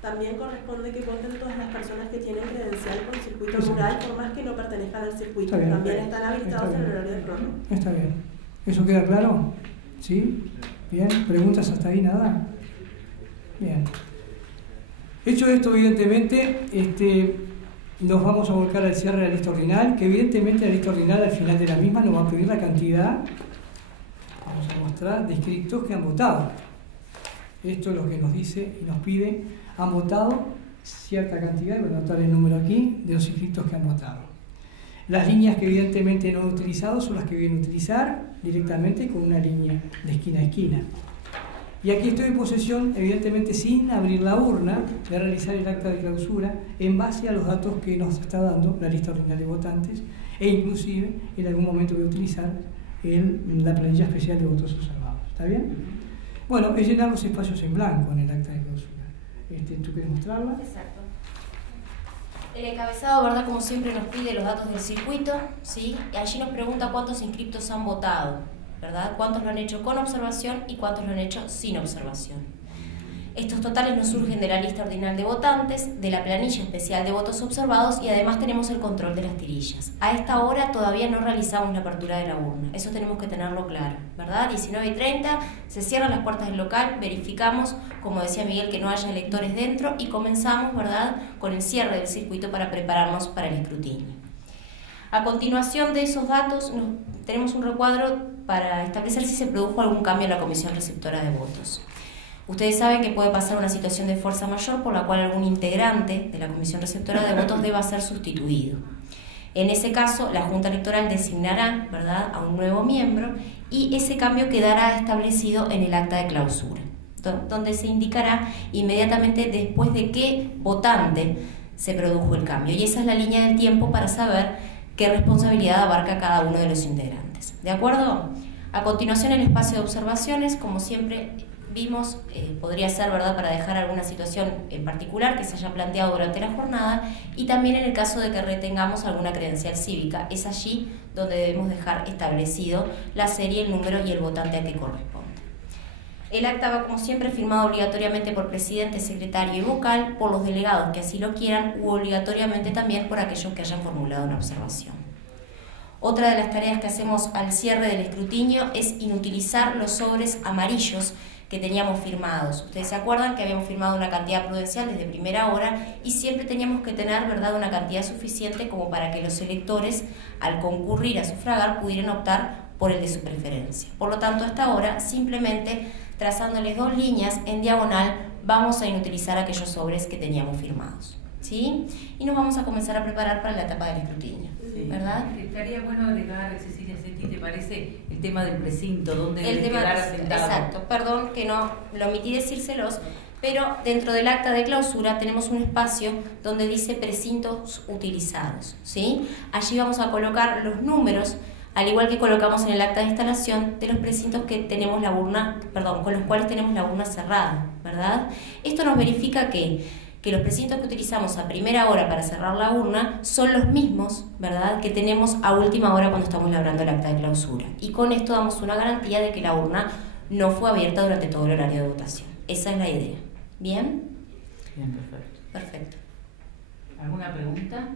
también corresponde que voten todas las personas que tienen credencial con circuito rural, por más que no pertenezcan al circuito. También están habilitados en el horario de prórroga. Está bien. ¿Eso queda claro? ¿Sí? Bien. ¿Preguntas hasta ahí? Nada. Bien. Hecho esto, evidentemente, nos vamos a volcar al cierre de la lista ordinal, que evidentemente la lista ordinal al final de la misma nos va a pedir la cantidad, vamos a mostrar, de inscritos que han votado. Esto es lo que nos dice y nos pide, han votado cierta cantidad, y voy a anotar el número aquí, de los inscritos que han votado. Las líneas que evidentemente no he utilizado son las que voy a utilizar directamente con una línea de esquina a esquina. Y aquí estoy en posesión, evidentemente sin abrir la urna, de realizar el acta de clausura en base a los datos que nos está dando la lista ordinaria de votantes, e inclusive en algún momento voy a utilizar la planilla especial de votos observados. ¿Está bien? Bueno, es llenar los espacios en blanco en el acta de clausura. ¿Tú quieres mostrarla? Exacto. El encabezado, ¿verdad? Como siempre nos pide los datos del circuito, ¿sí? Y allí nos pregunta cuántos inscriptos han votado, ¿verdad? Cuántos lo han hecho con observación y cuántos lo han hecho sin observación. Estos totales nos surgen de la lista ordinal de votantes, de la planilla especial de votos observados y además tenemos el control de las tirillas. A esta hora todavía no realizamos la apertura de la urna, eso tenemos que tenerlo claro, ¿verdad? 19:30, se cierran las puertas del local, verificamos, como decía Miguel, que no haya electores dentro y comenzamos, ¿verdad?, con el cierre del circuito para prepararnos para el escrutinio. A continuación de esos datos tenemos un recuadro para establecer si se produjo algún cambio en la comisión receptora de votos. Ustedes saben que puede pasar una situación de fuerza mayor por la cual algún integrante de la comisión receptora de votos deba ser sustituido. En ese caso, la Junta Electoral designará, ¿verdad?, a un nuevo miembro y ese cambio quedará establecido en el acta de clausura, donde se indicará inmediatamente después de qué votante se produjo el cambio. Y esa es la línea del tiempo para saber qué responsabilidad abarca cada uno de los integrantes. ¿De acuerdo? A continuación, el espacio de observaciones, como siempre vimos, podría ser, ¿verdad?, para dejar alguna situación en particular que se haya planteado durante la jornada y también en el caso de que retengamos alguna credencial cívica. Es allí donde debemos dejar establecido la serie, el número y el votante a que corresponde. El acta va, como siempre, firmado obligatoriamente por presidente, secretario y vocal, por los delegados que así lo quieran, u obligatoriamente también por aquellos que hayan formulado una observación. Otra de las tareas que hacemos al cierre del escrutinio es inutilizar los sobres amarillos que teníamos firmados. Ustedes se acuerdan que habíamos firmado una cantidad prudencial desde primera hora y siempre teníamos que tener, ¿verdad?, una cantidad suficiente como para que los electores, al concurrir a sufragar, pudieran optar por el de su preferencia. Por lo tanto, hasta ahora, simplemente trazándoles 2 líneas en diagonal, vamos a inutilizar aquellos sobres que teníamos firmados, ¿sí? Y nos vamos a comenzar a preparar para la etapa del escrutinio, ¿verdad? Estaría bueno agregar, Cecilia, si te parece, el tema del precinto, donde el tema quedar asentado. Exacto, perdón que no lo omití decírselos, pero dentro del acta de clausura tenemos un espacio donde dice precintos utilizados, ¿sí? Allí vamos a colocar los números, al igual que colocamos en el acta de instalación, de los precintos que tenemos la urna, con los cuales tenemos la urna cerrada, ¿verdad? Esto nos verifica que los precintos que utilizamos a primera hora para cerrar la urna son los mismos, ¿verdad?, que tenemos a última hora cuando estamos labrando el acta de clausura. Y con esto damos una garantía de que la urna no fue abierta durante todo el horario de votación. Esa es la idea. ¿Bien? Bien, perfecto. Perfecto. ¿Alguna pregunta?